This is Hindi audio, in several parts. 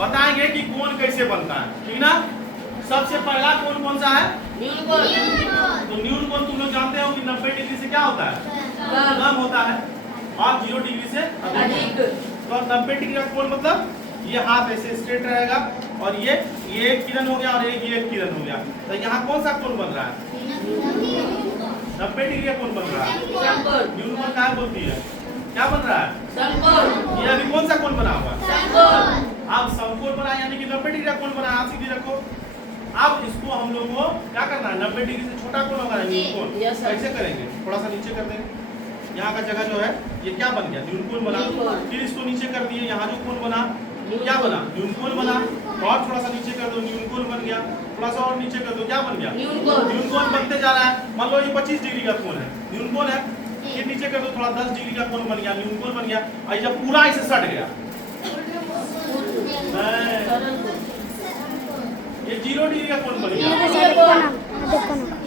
बताएंगे कि कोण कैसे बनता है, ठीक ना। सबसे पहला कोण कौन सा है? न्यून कोण। तो न्यून कोण तुम लोग जानते हो कि 90 डिग्री से क्या होता है? कम होता है, और 0 डिग्री से अधिक। तो 90 डिग्री का कोण मतलब ये हाथ ऐसे स्ट्रेट रहेगा, और ये एक किरण हो गया और ये एक किरण हो गया। तो यहाँ कौन सा कोण बन रहा है? 90 डिग्री का कोण बन रहा है। न्यून कोण क्या बोलती है? क्या बन रहा है? समकोण। ये अभी कौन सा कोण बना हुआ है? समकोण। अब समकोण बना यानी कि 90 डिग्री का कोण बना। आप सीधी रखो। अब इसको हम लोग को क्या करना है? 90 डिग्री से छोटा कोण होगा न्यून कोण। कैसे करेंगे? थोड़ा सा नीचे कर देंगे। यहाँ का जगह जो है ये क्या बन गया? न्यून कोण बना। फिर इसको नीचे कर दिए, यहाँ जो कोण बना क्या बना? न्यून कोण बना। और थोड़ा सा नीचे कर दो, न्यून कोण बन गया। थोड़ा सा और नीचे कर दो, क्या बन गया? न्यून कोण बनते जा रहा है। मान लो ये 25 डिग्री का कोण है, न्यून कोण है। फिर नीचे कर दो, थोड़ा 10 डिग्री का कोण बन गया, न्यून कोण बन गया। और जब पूरा इसे सट गया, ये 0 डिग्री का कोण बन गया,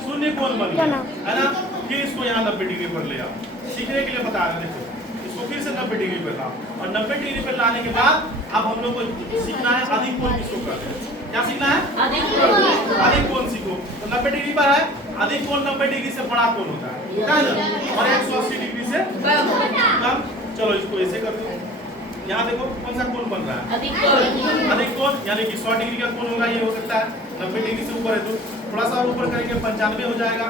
शून्य कोण बन गया, है ना। फिर इसको यहाँ 90 डिग्री पर ले आओ। सीखने के लिए बता रहे हैं, देखो इसको फिर से 90 डिग्री पे लाओ, और 90 डिग्री पे लाने के बाद अब हम लोग को सीखना है अधिक कोण किसको कहते हैं। क्या सीखना है? अधिक कोण सीखो। तो 90 डिग्री पर है, अधिक कोण 90 डिग्री से बड़ा कोण होता है ना, और 180 डिग्री से कम। चलो इसको ऐसे कर दो। यहाँ देखो कौन सा कोण बन रहा है? अधिक कोण यानी कि 100 डिग्री का कोण होगा, ये हो सकता है। 90 डिग्री से ऊपर है तो थोड़ा सा ऊपर करेंगे, 95 हो जाएगा,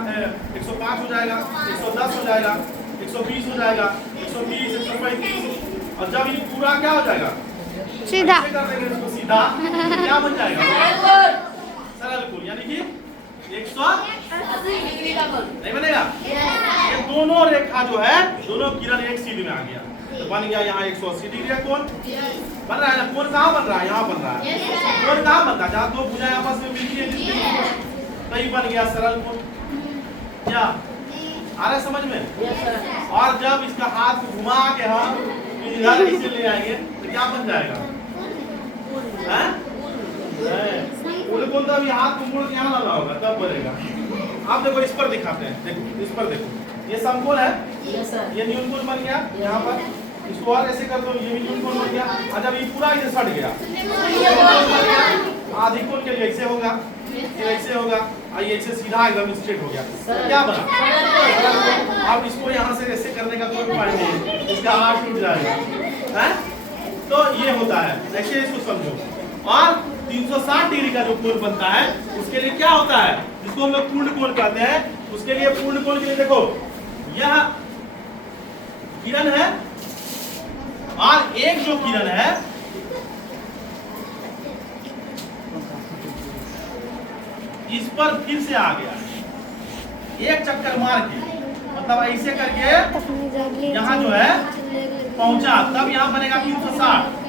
105 हो जाएगा, 110 हो जाएगा, 120 हो जाएगा, 120, 135। और जब ये पूरा क्या हो जाएगा? सीधा कर देंगे इसको सीधा, क्या बन जाएगा? सरल कोण यानी कि 180 डिग्री का कोण नहीं बनेगा। ये दोनों रेखा जो है, दोनों किरण एक सीध में आ गया, तो बन गया यहाँ 180 डिग्री का कोण बन रहा है ना। कोण कहाँ बन रहा है? यहाँ बन रहा है। कोण कहाँ बनता है? जहाँ दो भुजाएं आपस में मिलती है, तभी बन गया सरल कोण। क्या आ रहा है समझ में? और जब इसका हाथ को घुमा के हम इधर इसे ले आएंगे तो क्या बन जाएगा? कोण तो अभी हाथ को मोड़ के यहाँ लाना होगा तब बनेगा। आप देखो इस पर दिखाते हैं, देखो इस पर देखो, ये समकोण है, ये न्यून कोण बन गया यहाँ पर। इसको और ऐसे कर दो, ये भी न्यून कोण बन गया। और जब ये पूरा इसे सट गया, आधी कोण के लिए ऐसे होगा, फिर ऐसे होगा, और ये ऐसे सीधा एकदम स्ट्रेट हो गया। क्या बना? अब इसको यहाँ से ऐसे करने का कोई उपाय नहीं है, इसका हाथ टूट जाएगा, है? तो ये होता है, ऐसे इसको समझो। और 360 डिग्री का जो कोण बनता है उसके लिए क्या होता है? जिसको हम लोग पूर्ण कोण कहते हैं, उसके लिए पूर्ण कोण के लिए देखो यह किरण है, और एक जो किरण है इस पर फिर से आ गया, एक चक्कर मार के, मतलब ऐसे करके यहाँ जो है पहुंचा, तब यहाँ बनेगा 360।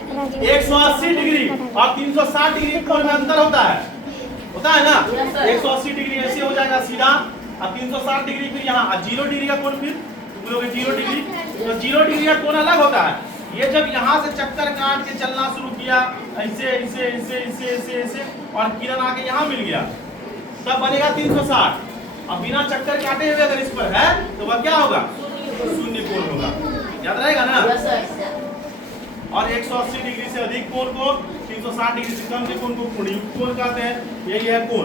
180 डिग्री और 360 डिग्री कोण में अंतर होता है ना। 180 डिग्री ऐसे हो जाएगा सीधा, और 360 डिग्री फिर यहाँ 0 डिग्री का कोण, फिर तुम लोग 0 डिग्री, तो 0 डिग्री का कोण अलग होता है। ये जब यहाँ से चक्कर काट के चलना शुरू किया, ऐसे ऐसे ऐसे ऐसे ऐसे ऐसे, और किरण आके यहाँ मिल गया, तब बनेगा 360। अब बिना चक्कर काटे हुए अगर इस पर है तो वह क्या होगा? शून्य कोण होगा। याद रहेगा ना? और 180 डिग्री से अधिक कोण को, 360 डिग्री से कम के कोण को कोणयुक्त कोण कहते हैं। यही है कोण।